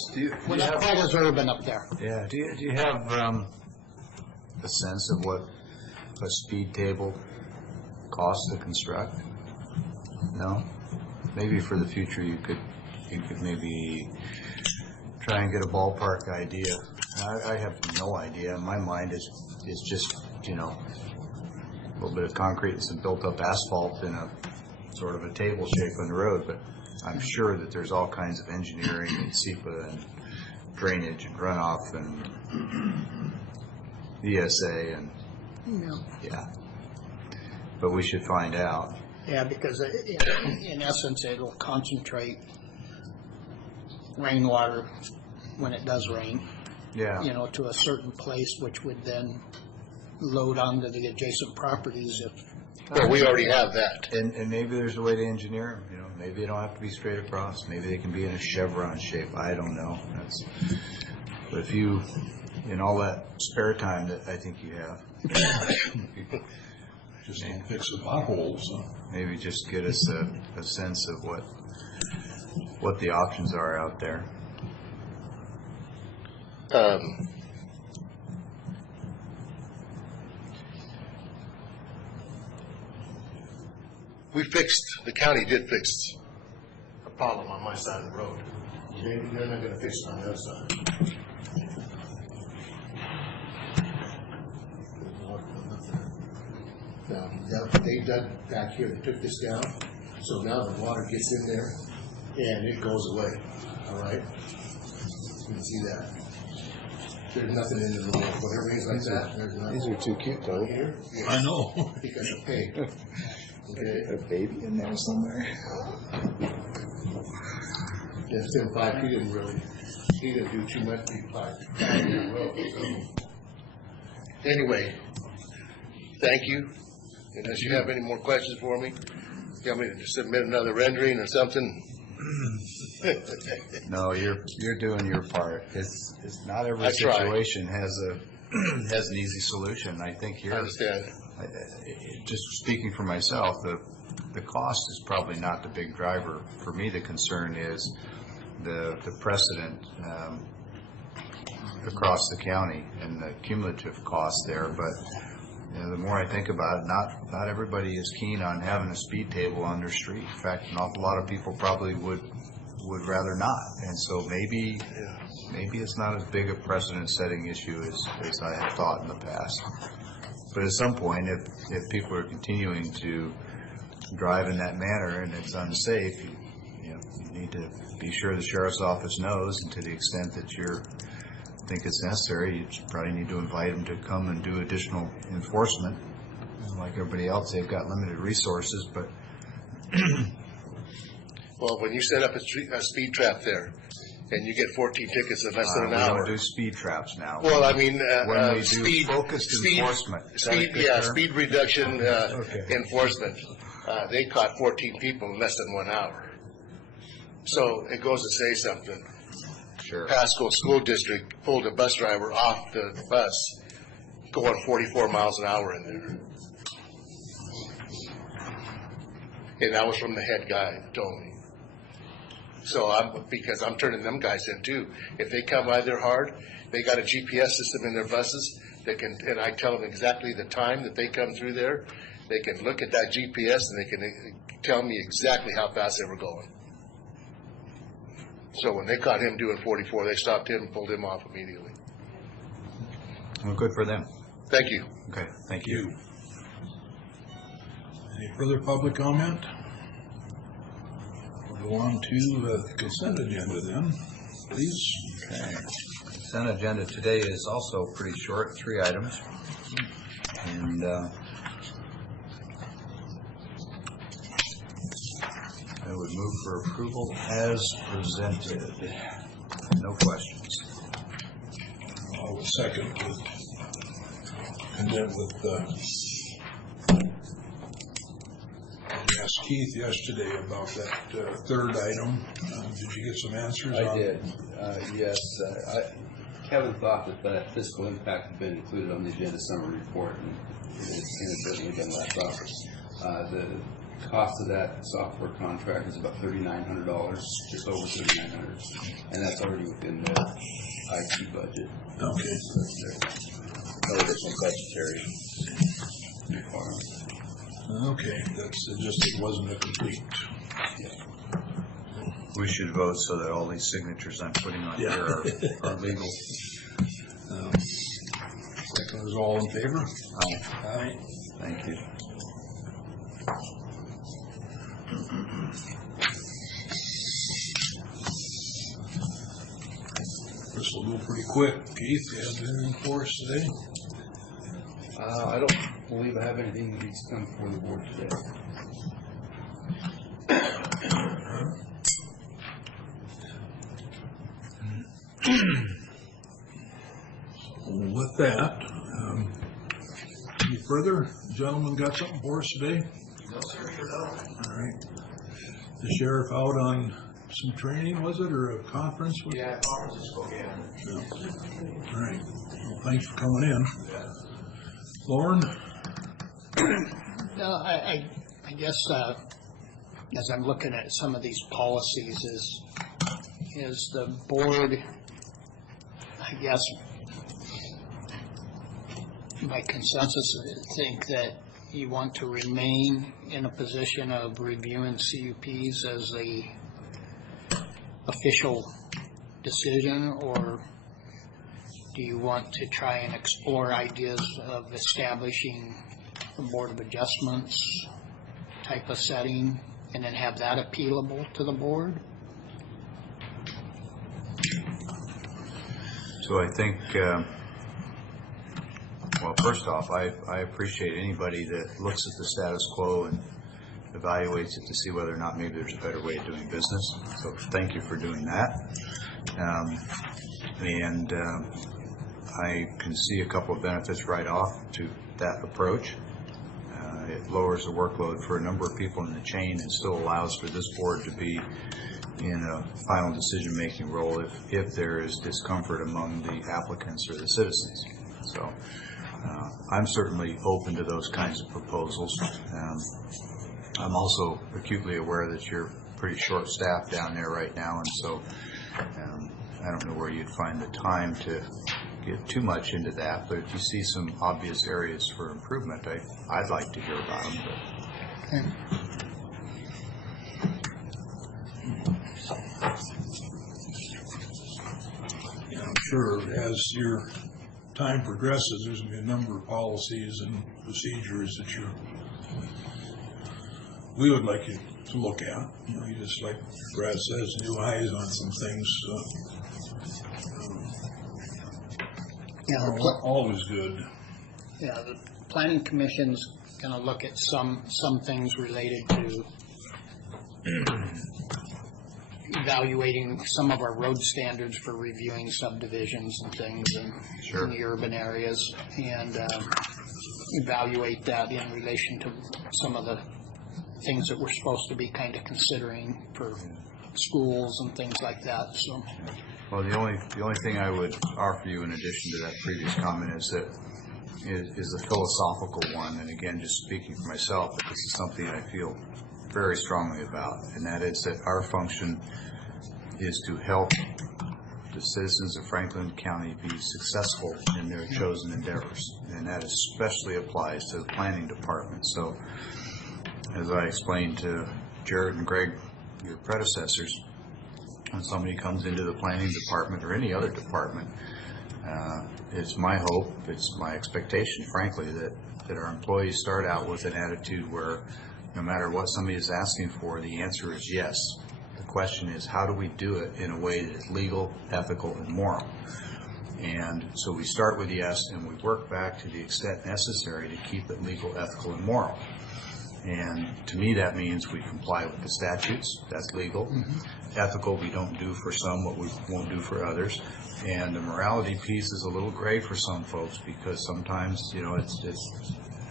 We're not quite as urban up there. Yeah. Do you have a sense of what a speed table costs to construct? No? Maybe for the future you could maybe try and get a ballpark idea. I have no idea. In my mind is just, a little bit of concrete and some built up asphalt in a sort of a table shape on the road, but I'm sure that there's all kinds of engineering and SEPA and drainage and runoff and ESA and yeah. But we should find out. Yeah, because in essence, it'll concentrate rainwater when it does rain, Yeah. to a certain place, which would then load onto the adjacent properties if. Well, we already have that. And maybe there's a way to engineer them, maybe they don't have to be straight across. Maybe they can be in a chevron shape. I don't know. But if you, in all that spare time that I think you have, Just don't fix the potholes. maybe just get us a sense of what the options are out there. The county did fix a problem on my side of the road. They're not gonna fix it on the other side. Now, they dug back here, they took this down, so now the water gets in there and it goes away, all right? You can see that. There's nothing in the road, whatever it is like that, there's nothing. These are too cute, though. Here, I know. because of paint. Okay? A baby in there somewhere. It's been 5 feet, he didn't do too much, he 5 feet in the road, so. Anyway, thank you. Unless you have any more questions for me, you want me to submit another rendering or something? No, you're doing your part. It's not every I try. situation has an easy solution. I think I here, understand. just speaking for myself, the cost is probably not the big driver. For me, the concern is the precedent across the county and the cumulative cost there. But the more I think about it, not everybody is keen on having a speed table on their street. In fact, an awful lot of people probably would rather not. And so maybe it's not as big a precedent-setting issue as I have thought in the past. But at some point, if people are continuing to drive in that manner and it's unsafe, you need to be sure the sheriff's office knows, and to the extent that you think it's necessary, you probably need to invite them to come and do additional enforcement. Like everybody else, they've got limited resources, but Well, when you set up a speed trap there, and you get 14 tickets in less than an we hour. don't do speed traps now. Well, I mean, when we do speed, focused enforcement. Is that a good term? speed reduction Okay. enforcement. They caught 14 people in less than 1 hour. So it goes to say something. Sure. Pasco School District pulled a bus driver off the bus going 44 miles an hour in there. And that was from the head guy that told me. So because I'm turning them guys in too. If they come by there hard, they got a GPS system in their buses that can, and I tell them exactly the time that they come through there. They can look at that GPS and they can tell me exactly how fast they were going. So when they caught him doing 44, they stopped him and pulled him off immediately. Well, good for them. Thank you. Okay, thank you. Any further public comment? We'll go on to the consent agenda then, please. Okay. Consent agenda today is also pretty short, 3 items. And I would move for approval as presented. No questions. I'll second with, and then with, I asked Keith yesterday about that third item. Did you get some answers on? I did, yes. Kevin thought that fiscal impact had been included on the agenda summary report, and it's inadvertently been left off. The cost of that software contract is about $3,900, just over $3,900, and that's already within the IT budget. Okay. No additional budgetary requirement. Okay, that's just, it wasn't a complete. We should vote so that all these signatures I'm putting on here are legal. Second is all in favor? Aye. Aye. Thank you. This will go pretty quick. Keith, you have anything for us today? I don't believe I have anything that needs to come before the board today. With that, any further? Gentlemen, got something for us today? No, sir, you don't. All right. The sheriff out on some training, was it, or a conference? Yeah, conference in Spokane. No. All right. Well, thanks for coming in. Lauren? No, I guess as I'm looking at some of these policies, is the board, I guess, by consensus, think that you want to remain in a position of reviewing CUPs as the official decision, or do you want to try and explore ideas of establishing a Board of Adjustments type of setting and then have that appealable to the board? So I think, well, first off, I appreciate anybody that looks at the status quo and evaluates it to see whether or not maybe there's a better way of doing business. So thank you for doing that. I can see a couple of benefits right off to that approach. It lowers the workload for a number of people in the chain and still allows for this board to be in a final decision-making role if there is discomfort among the applicants or the citizens. So I'm certainly open to those kinds of proposals. I'm also acutely aware that you're pretty short-staffed down there right now, and so I don't know where you'd find the time to get too much into that, but if you see some obvious areas for improvement, I'd like to hear about them. Yeah, I'm sure as your time progresses, there's going to be a number of policies and procedures that we would like you to look at. You know, you just like Brad says, new eyes on some things. Always good. Yeah, the Planning Commission's going to look at some things related to evaluating some of our road standards for reviewing subdivisions and things in the urban areas, and evaluate that in relation to some of the things that we're supposed to be kind of considering for schools and things like that. So Well, the only thing I would offer you in addition to that previous comment is that is the philosophical one, and again, just speaking for myself, but this is something I feel very strongly about, and that is that our function is to help the citizens of Franklin County be successful in their chosen endeavors, and that especially applies to the planning department. So, as I explained to Jared and Greg, your predecessors, when somebody comes into the planning department or any other department, it's my hope, it's my expectation, frankly, that our employees start out with an attitude where no matter what somebody is asking for, the answer is yes. The question is, how do we do it in a way that is legal, ethical, and moral? And so we start with yes, and we work back to the extent necessary to keep it legal, ethical, and moral. And to me, that means we comply with the statutes. That's legal. Ethical, we don't do for some what we won't do for others. And the morality piece is a little gray for some folks because sometimes,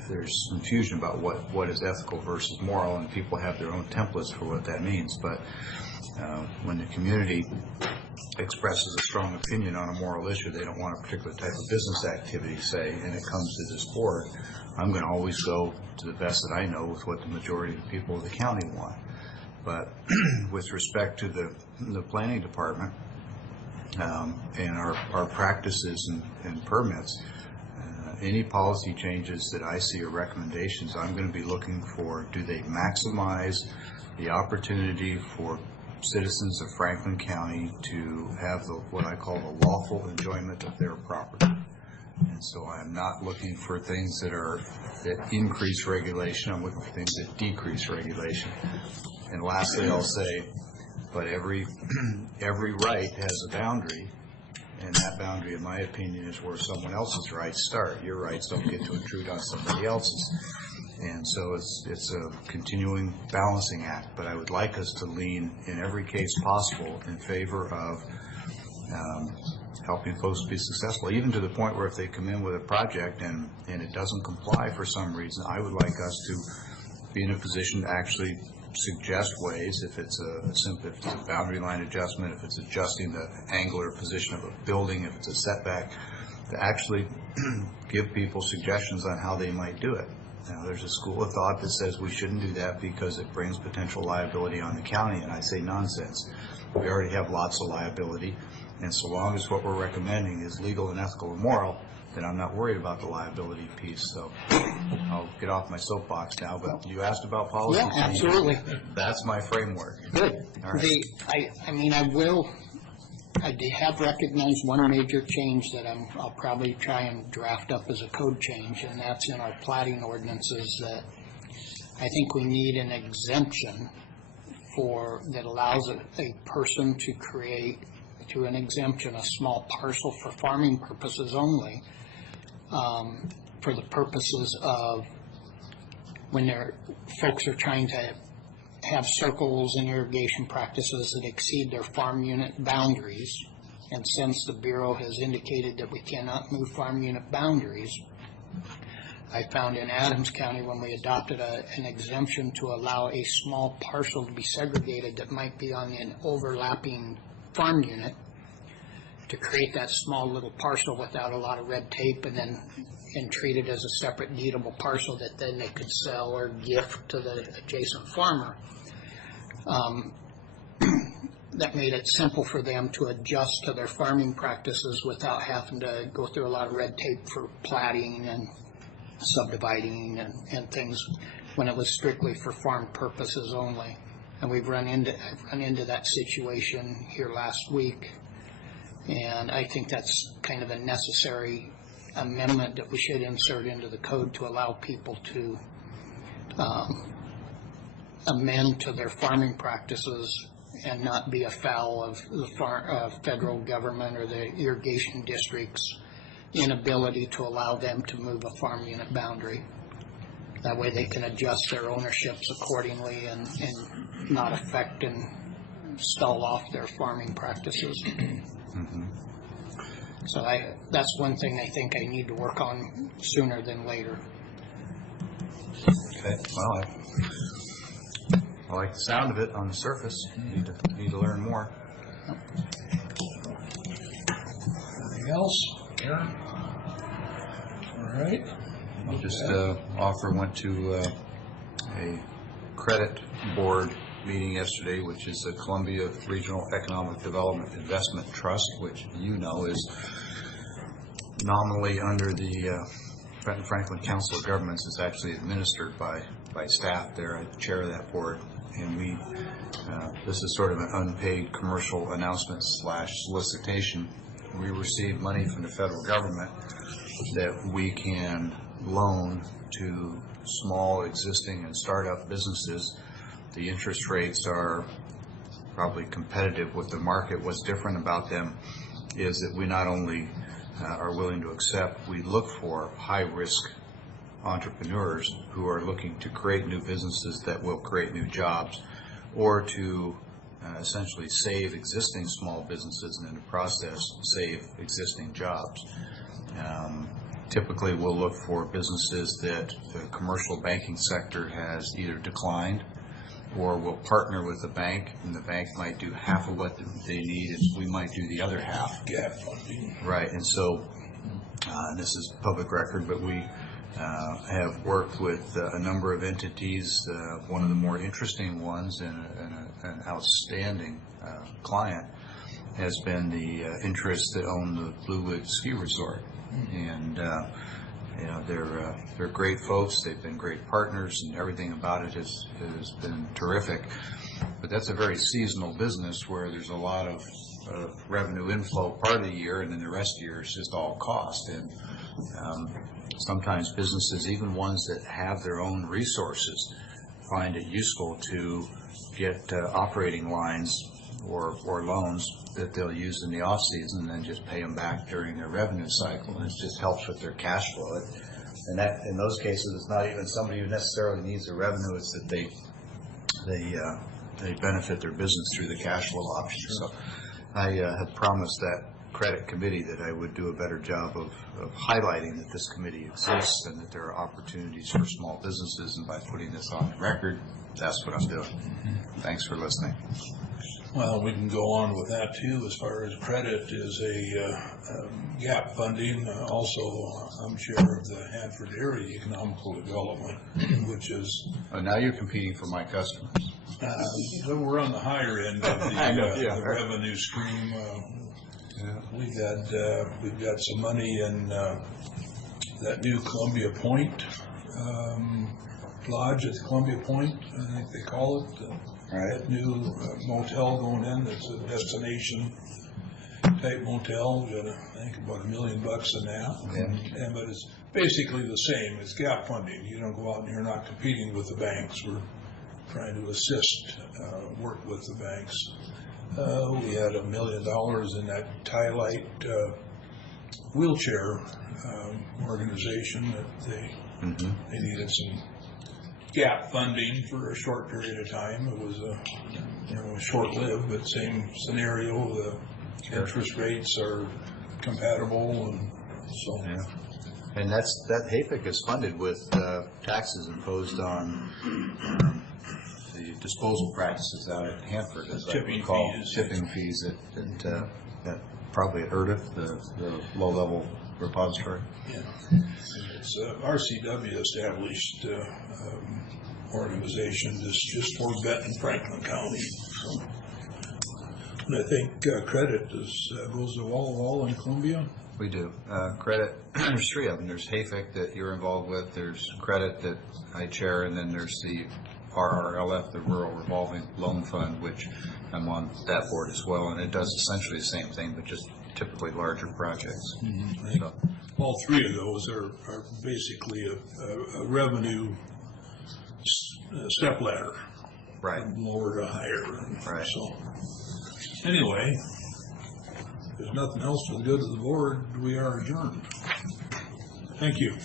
there's confusion about what is ethical versus moral, and people have their own templates for what that means. But when the community expresses a strong opinion on a moral issue, they don't want a particular type of business activity, say, and it comes to this board, I'm going to always go to the best that I know with what the majority of the people of the county want. But with respect to the planning department and our practices and permits, any policy changes that I see or recommendations, I'm going to be looking for, do they maximize the opportunity for citizens of Franklin County to have what I call the lawful enjoyment of their property. And so I'm not looking for things that increase regulation. I'm looking for things that decrease regulation. And lastly, I'll say, but every right has a boundary, and that boundary, in my opinion, is where someone else's rights start. Your rights don't get to intrude on somebody else's. And so it's a continuing balancing act, but I would like us to lean in every case possible in favor of helping folks be successful, even to the point where if they come in with a project and it doesn't comply for some reason, I would like us to be in a position to actually suggest ways, if it's a boundary line adjustment, if it's adjusting the angular position of a building, if it's a setback, to actually give people suggestions on how they might do it. Now, there's a school of thought that says we shouldn't do that because it brings potential liability on the county, and I say nonsense. We already have lots of liability, and so long as what we're recommending is legal and ethical and moral, then I'm not worried about the liability piece. So I'll get off my soapbox now, but you asked about policy. Yeah, absolutely. That's my framework. Good. All right. I have recognized one major change that I'll probably try and draft up as a code change, and that's in our plating ordinances, that I think we need an exemption that allows a person to create, through an exemption, a small parcel for farming purposes only, for the purposes of when folks are trying to have circles and irrigation practices that exceed their farm unit boundaries. And since the Bureau has indicated that we cannot move farm unit boundaries, I found in Adams County when we adopted an exemption to allow a small parcel to be segregated that might be on an overlapping farm unit, to create that small little parcel without a lot of red tape and treat it as a separate deedable parcel that then they could sell or gift to the adjacent farmer. That made it simple for them to adjust to their farming practices without having to go through a lot of red tape for platting and subdividing and things, when it was strictly for farm purposes only. And I've run into that situation here last week, and I think that's kind of a necessary amendment that we should insert into the code to allow people to amend to their farming practices and not be afoul of the federal government or the irrigation district's inability to allow them to move a farm unit boundary. That way they can adjust their ownerships accordingly and not affect and stall off their farming practices. Mm-hmm. So that's one thing I think I need to work on sooner than later. Okay. Well, I like the sound of it on the surface. Need to learn more. Anything else? Karen? All right. I'll just offer, went to a credit board meeting yesterday, which is the Columbia Regional Economic Development Investment Trust, which you know is nominally under the Franklin Council of Governments. Is actually administered by staff there. I chair that board, and we this is sort of an unpaid commercial announcement / solicitation. We receive money from the federal government that we can loan to small existing and startup businesses. The interest rates are probably competitive with the market. What's different about them is that we not only are willing to accept, we look for high-risk entrepreneurs who are looking to create new businesses that will create new jobs, or to essentially save existing small businesses and in the process save existing jobs. Typically, we'll look for businesses that the commercial banking sector has either declined, or we'll partner with the bank, and the bank might do half of what they need, and we might do the other half. Gap funding. Right, and so this is public record, but we have worked with a number of entities. One of the more interesting ones and an outstanding client has been the interests that own the Blue Woods Ski Resort. And you know, they're great folks. They've been great partners, and everything about it has been terrific. But that's a very seasonal business where there's a lot of revenue inflow part of the year, and then the rest of the year is just all cost. And sometimes businesses, even ones that have their own resources, find it useful to get operating lines or loans that they'll use in the off season and then just pay them back during their revenue cycle, and it just helps with their cash flow. And that, in those cases, it's not even somebody who necessarily needs the revenue; it's that they benefit their business through the cash flow option. So I had promised that credit committee that I would do a better job of highlighting that this committee exists and that there are opportunities for small businesses, and by putting this on the record, that's what I'm doing. Thanks for listening. Well, we can go on with that too. As far as credit is a gap funding. Also, I'm chair of the Hanford Area Economical Development, which is. Now you're competing for my customers. We're on the higher end of the revenue stream. We've got some money in that new Columbia Point Lodge at Columbia Point, I think they call it. That new motel going in, it's a destination type motel. We got, I think, about $1 million in that. But it's basically the same. It's gap funding. You don't go out and you're not competing with the banks. We're trying to assist, work with the banks. We had $1 million in that Ty-Lite wheelchair organization that they needed some gap funding for a short period of time. It was short-lived, but same scenario. The interest rates are compatible, and so. Yeah. And that HAPIC is funded with taxes imposed on the disposal practices out at Hanford, as I recall. Tipping fees that probably at ERDF, the low-level repository. Yeah. It's RCW established organization just for Benton, Franklin County. So, and I think credit goes to all in Columbia. We do. Credit, there's three of them. There's HAFIC that you're involved with, there's credit that I chair, and then there's the RRLF, the Rural Revolving Loan Fund, which I'm on that board as well, and it does essentially the same thing, but just typically larger projects. So. All three of those are basically a revenue step ladder. Right. From lower to higher. Right. So, anyway, if there's nothing else for the good of the board, we are adjourned. Thank you.